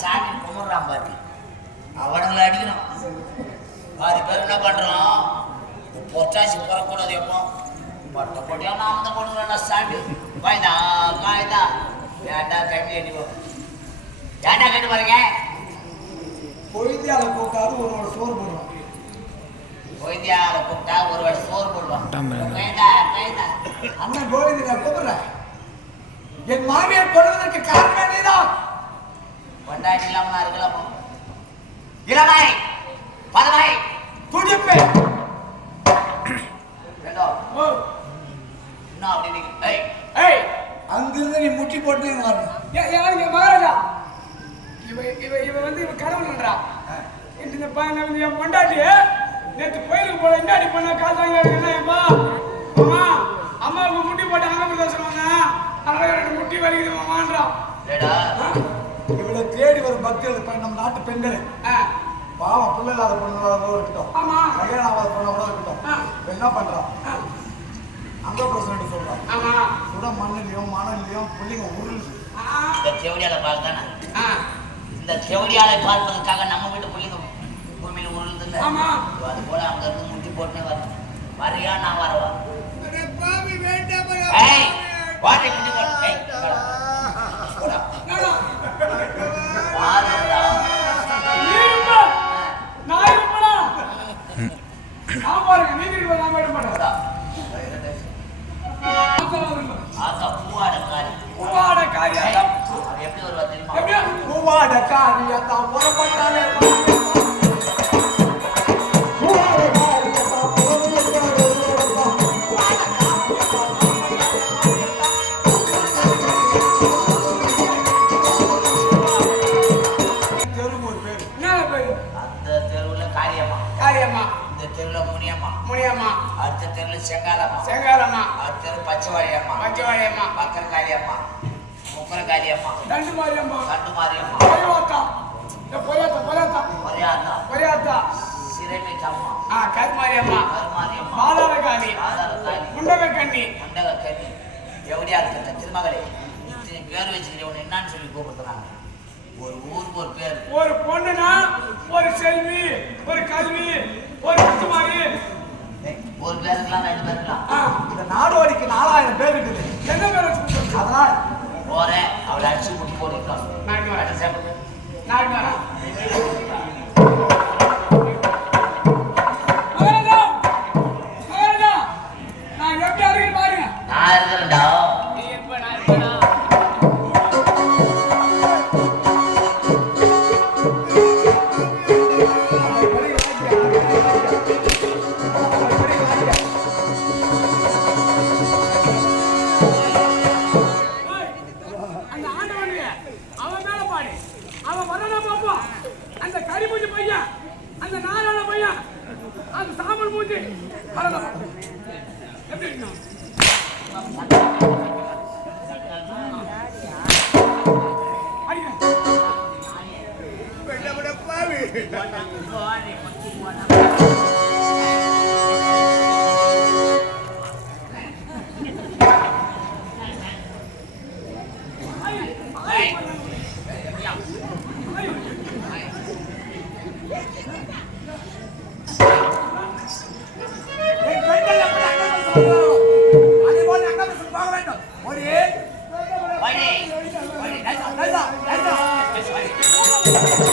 சாமி கும்பிட்றான் பாரு, அவனுங்களை அடிக்கணும். பாதி பேர் என்ன பண்றோம், பொட்டாசி போடக்கூடாது. எப்போ பட்ட போட்டியா நாம தான் போடுறோம். சாமி காய்தா காய்தா ஏண்டா கட்டி அடிப்போம். ஏண்டா கட்டு பாருங்க. கொய்தியால கூப்பிட்டாரு ஒரு வாரம் சோறு போடுவான். கொய்தியால கூப்பிட்டா ஒரு வாரம் சோறு போடுவான். அண்ணன் கோவிந்தி நான் கூப்பிடுறேன். என் மாமியார் கொள்வதற்கு காரணம் நீதான். கொண்டாடி இல்லாம இருக்கலாமா? இளமை பதமை துடிப்பு இன்னும் அப்படி அங்கிருந்து நீ முட்டி போட்டு வரணும். மகாராஜா இவ வந்து இவ கடவுள்ன்றா. இந்த பையன் வந்து என் பொண்டாட்டி நேற்று கோயிலுக்கு போல இன்னாடி பண்ண காசாங்க என்னப்பா அம்மா அம்மாவுக்கு முட்டி போட்டு அங்க சொல்லுவாங்க. அதனால 2 முட்டி வலிக்குது மாமான்றா. இவளை தேடி வரும் பக்தர்கள் நம்ம நாட்டு பெண்கள் பாவம் பிள்ளை இல்லாத பொண்ணு இருக்கட்டும், கல்யாணம் ஆகாத பொண்ணு கூட இருக்கட்டும், என்ன பண்றான் அங்க பிரசிடண்ட் சொல்றான். சுட மண்ணிலையும் மணல்லையும் பிள்ளைங்க உருளுது. இந்த செவடியால பார்த்தானே, இந்த செவடியாலை பார்ப்பதற்காக நம்ம வீட்டு பிள்ளைங்க பூமியில உருளுது இல்லை. அது போல அங்க இருந்து முட்டி போட்டுனே வரணும். வரையா நான் வரவா வாட்டை முட்டி போட்டு செங்காலம்மா, அடுத்தது பச்சைவாழியம்மா, பக்கரகாளியம்மா, முக்கரகாளியம்மா, தண்டு மாரியம்மா, பொரியாத்தா, சிறைமிட்டம்மா, கருமாரியம்மா, மாதாரகாளி, முண்டகக்கண்ணி, எவடியா இருக்க திருமகளே இத்தனை பேர் வச்சுக்கிட்டு உன்னை என்னன்னு சொல்லி கூப்பிடுறாங்க. ஒரு ஊருக்கு ஒரு பேர். ஒரு பொண்ணுனா ஒரு செல்வி, ஒரு கல்வி, ஒரு முத்துமாரி. ஒரு பேருக்கலாம் 2 பேருக்கலாம். இந்த நாடோடிக்கு 4000 பேர் இருக்குது. என்ன பேர் வச்சு அதனால போறேன் அவளை அடிச்சு முட்டி போட்டுருக்கான். நான் எப்படி அறிவிக்க பாருங்க. நான் இருக்கிறேன்டா. அந்த கரிமூஞ்சி பையன், அந்த நாராயண பையன், அந்த சாமல் மூஞ்சி எப்படி இருக்கணும்? Bye.